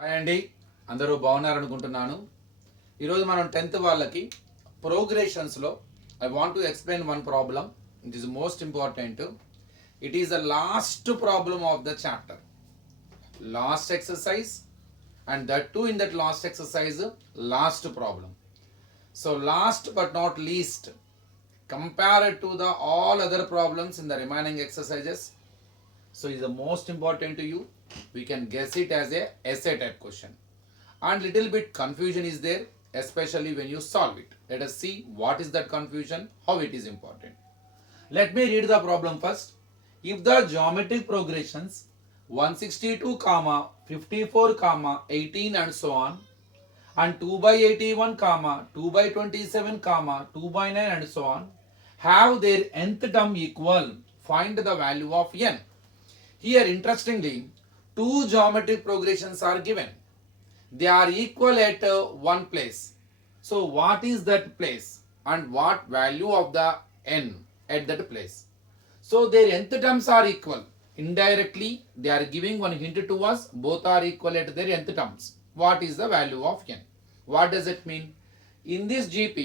Hi అండి, అందరూ బాగున్నారనుకుంటున్నాను. ఈరోజు మనం 10th వాళ్ళకి ప్రోగ్రెషన్స్లో I want to explain one problem. It is most important. It is the last problem of the chapter, last exercise, and that too in that last exercise last problem. So last but not least, compared to the all other problems in the remaining exercises, so is the most important to you. We can guess it as a essay type question, and little bit confusion is there, especially when you solve it. Let us see what is that confusion, how it is important. Let me read the problem first. If the geometric progressions 162 comma 54 comma 18 and so on, and 2 by 81 comma 2 by 27 comma 2 by 9 and so on have their nth term equal, find the value of n. Here interestingly, two geometric progressions are given. They are equal at one place. So what is that place and what value of the n at that place? So their nth terms are equal. Indirectly they are giving one hint to us, both are equal at their nth terms. What is the value of n? What does it mean? In this GP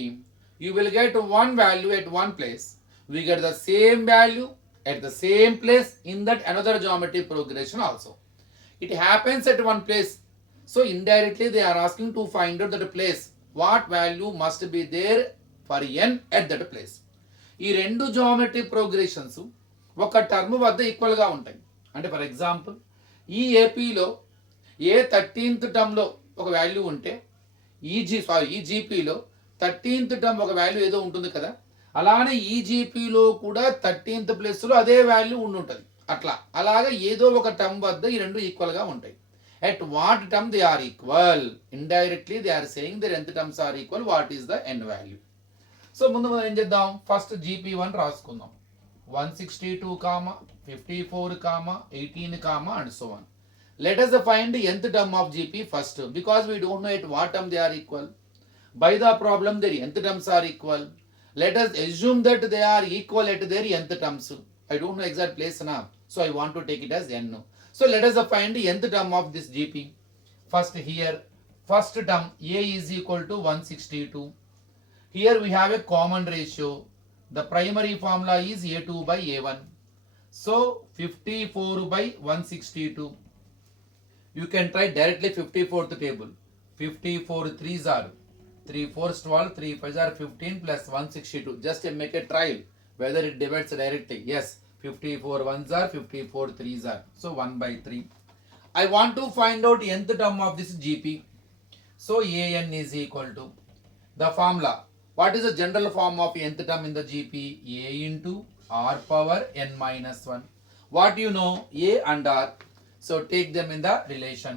you will get one value at one place, we get the same value at the same place in that another geometric progression also. It happens at one place, so indirectly they are asking to find out that place, what value must be there for n at that place. ఈ రెండు geometric progressions ఒక term వద్ద ఈక్వల్గా ఉంటాయి. అంటే for example ఈ ఏపీలో ఏ 13th టర్మ్లో ఒక వాల్యూ ఉంటే ఈ జీపీలో 13th టర్మ్ ఒక వాల్యూ ఏదో ఉంటుంది కదా, అలానే ఈ జీపీలో కూడా 13th ప్లేస్లో అదే వాల్యూ ఉంటుంది. అలాగా ఏదో ఒక టర్మ్ వద్ద ఈ రెండు ఈక్వల్గా ఉంటాయి. At what term they are equal, indirectly they are saying there ఎంత terms are equal, what is the n value. So ముందు మనం ఏం చేద్దాం, ఫస్ట్ GP1 రాసుకుందాం. 162 comma 54 comma 18 comma and so on. Let us find the nth term of GP first, because we don't know at what term they are equal. By the problem their nth terms are equal. Let us assume that they are equal at their nth terms. I don't know exact place now, so I want to take it as n. So let us find the nth term of this GP. First here, first term A is equal to 162. Here we have a common ratio. The primary formula is A2 by A1. So 54 by 162. You can try directly 54th table. 54 3s are 3 4s 12, 3 5s are 15 plus 162. Just make a trial whether it divides directly. Yes, 54 1s are, 54 3s are. So 1 by 3. I want to find out nth term of this GP. So AN is equal to the formula. What is the general form of nth term in the GP? A into R power n minus 1. What you know? A and R. So take them in the relation.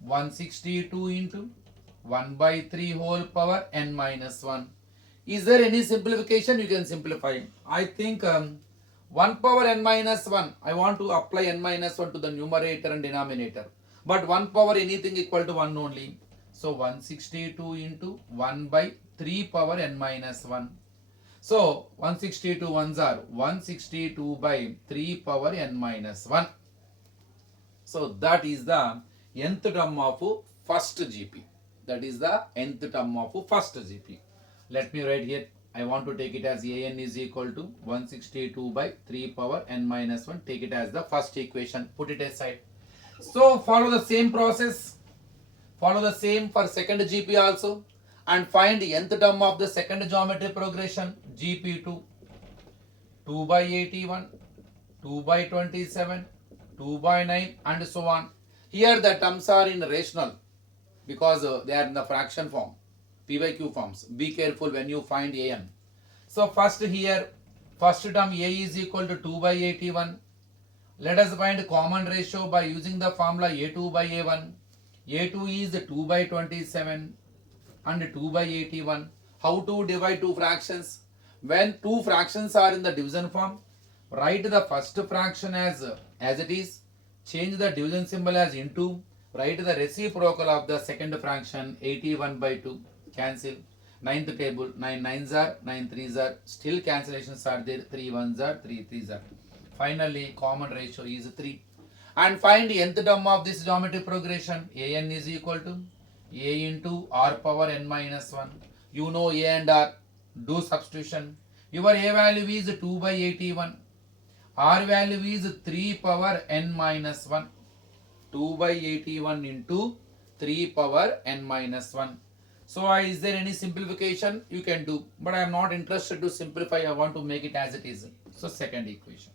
162 into 1 by 3 whole power n minus 1. Is there any simplification? You can simplify. I think 1 power n minus 1. I want to apply n minus 1 to the numerator and denominator. But 1 power anything equal to 1 only. So 162 into 1 by 3 power n minus 1. So 162 ones are 162 by 3 power n minus 1. So that is the nth term of first GP. That is the nth term of first GP. Let me write here. I want to take it as AN is equal to 162 by 3 power n minus 1. Take it as the first equation. Put it aside. So follow the same process. Follow the same for second GP also. And find the nth term of the second geometry progression, GP2. 2 by 81, 2 by 27, 2 by 9 and so on. Here the terms are in rational because they are in the fraction form, P by Q forms. Be careful when you find AN. So first here, first term A is equal to 2 by 81. Let us find common ratio by using the formula A2 by A1. A2 is 2 by 27 and 2 by 81. How to divide two fractions? When two fractions are in the division form, write the first fraction as it is, change the division symbol as into, write the reciprocal of the second fraction 81 by 2, cancel. Ninth table, 9 9s are, 9 3s are, still cancellations are there, 3 1s are, 3 3s are. Finally common ratio is 3. and find nth term of this geometric progression. An is equal to a into r power n minus 1. You know a and r. Do substitution. Your a value is 2 by 81. R value is 3 power n minus 1. 2 by 81 into 3 power n minus 1. So is there any simplification? You can do, but I am not interested to simplify. I want to make it as it is. So second equation.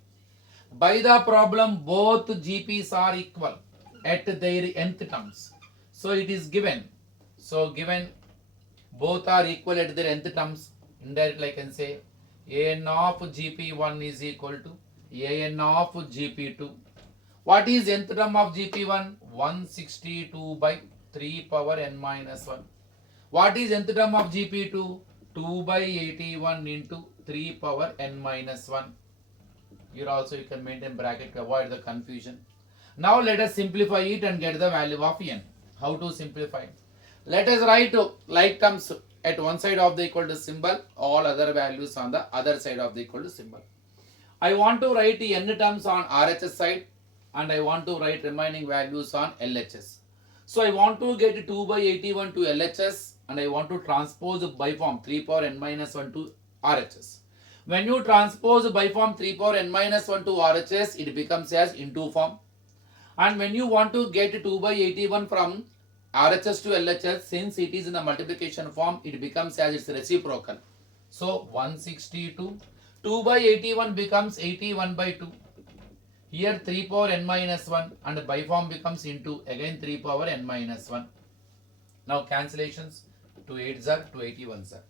By the problem, both GPs are equal at their nth terms. So it is given. So given both are equal at their nth terms, indirectly I can say an of GP1 is equal to an of GP2. What is nth term of GP1? 162 by 3 power n minus 1. What is nth term of GP2? 2 by 81 into 3 power n minus 1. Here also you can maintain bracket to avoid the confusion. Now let us simplify it and get the value of n. How to simplify? Let us write like terms at one side of the equal to symbol, all other values on the other side of the equal to symbol. I want to write n terms on RHS side and I want to write remaining values on LHS. So I want to get 2 by 81 to LHS and I want to transpose by form 3 power n minus 1 to RHS. When you transpose by form 3 power n minus 1 to RHS, it becomes as into form. And when you want to get 2 by 81 from RHS to LHS, since it is in the multiplication form, it becomes as its reciprocal. So 162, 2 by 81 becomes 81 by 2. Here 3 power n minus 1 and by form becomes into again 3 power n minus 1. Now cancellations, 2 8s are, 2 81s are.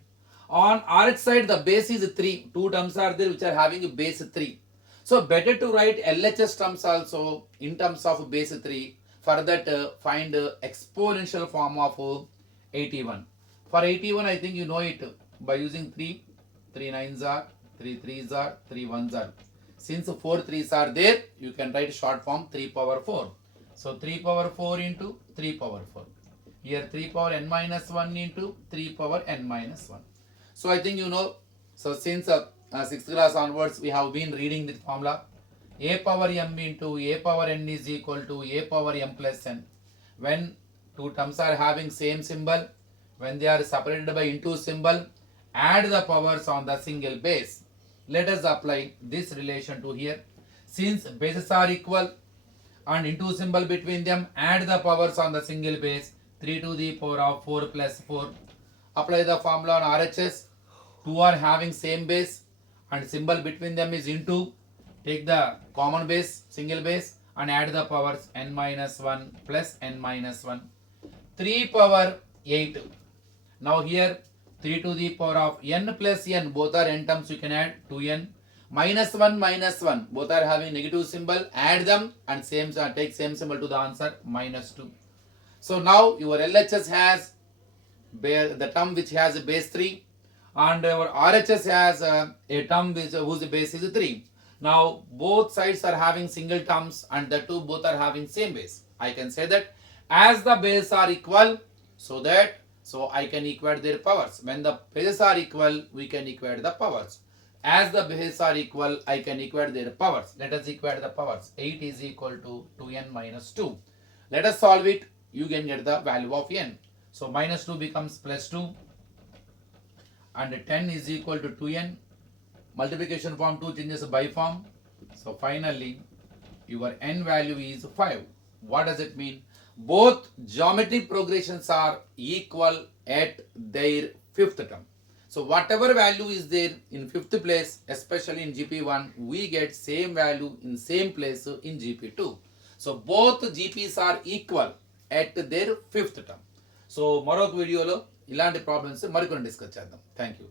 On RH side the base is 3. Two terms are there which are having a base 3. So better to write LHS terms also in terms of base 3. For that find exponential form of 81. For 81 I think you know it by using 3. 3 9s are, 3 3s are, 3 1s are. Since 4 3s are there, you can write short form 3 power 4. So 3 power 4 into 3 power 4. Here 3 power n minus 1 into 3 power n minus 1. So I think you know. So since 6th class onwards, we have been reading this formula. A power m into a power n is equal to a power m plus n. When two terms are having same symbol, when they are separated by into symbol, add the powers on the single base. Let us apply this relation to here. Since bases are equal and into symbol between them, add the powers on the single base. 3 to the power of 4 plus 4. Apply the formula on RHS. Two are having same base and symbol between them is into. Take the common base, single base, and add the powers n minus 1 plus n minus 1. 3 power 8. Now here 3 to the power of n plus n, both are n terms, you can add 2n. Minus 1 minus 1, both are having negative symbol, add them and same take same symbol to the answer, minus 2. So now your LHS has the term which has a base 3 and our RHS has a term whose base is 3. Now both sides are having single terms and the two both are having same base. I can say that as the bases are equal, so I can equate their powers. When the bases are equal, we can equate the powers. As the bases are equal, I can equate their powers. Let us equate the powers. 8 is equal to 2n minus 2. Let us solve it. You can get the value of n. So minus 2 becomes plus 2 and 10 is equal to 2n. Multiplication form 2 changes by form. So finally your n value is 5. What does it mean? Both geometric progressions are equal at their fifth term. So whatever value is there in fifth place, especially in GP1, we get same value in same place in GP2. So both GPs are equal at their fifth term. So మరొక వీడియోలో ఇలాంటి problems మరికొన్ని discuss చేద్దాం. Thank you.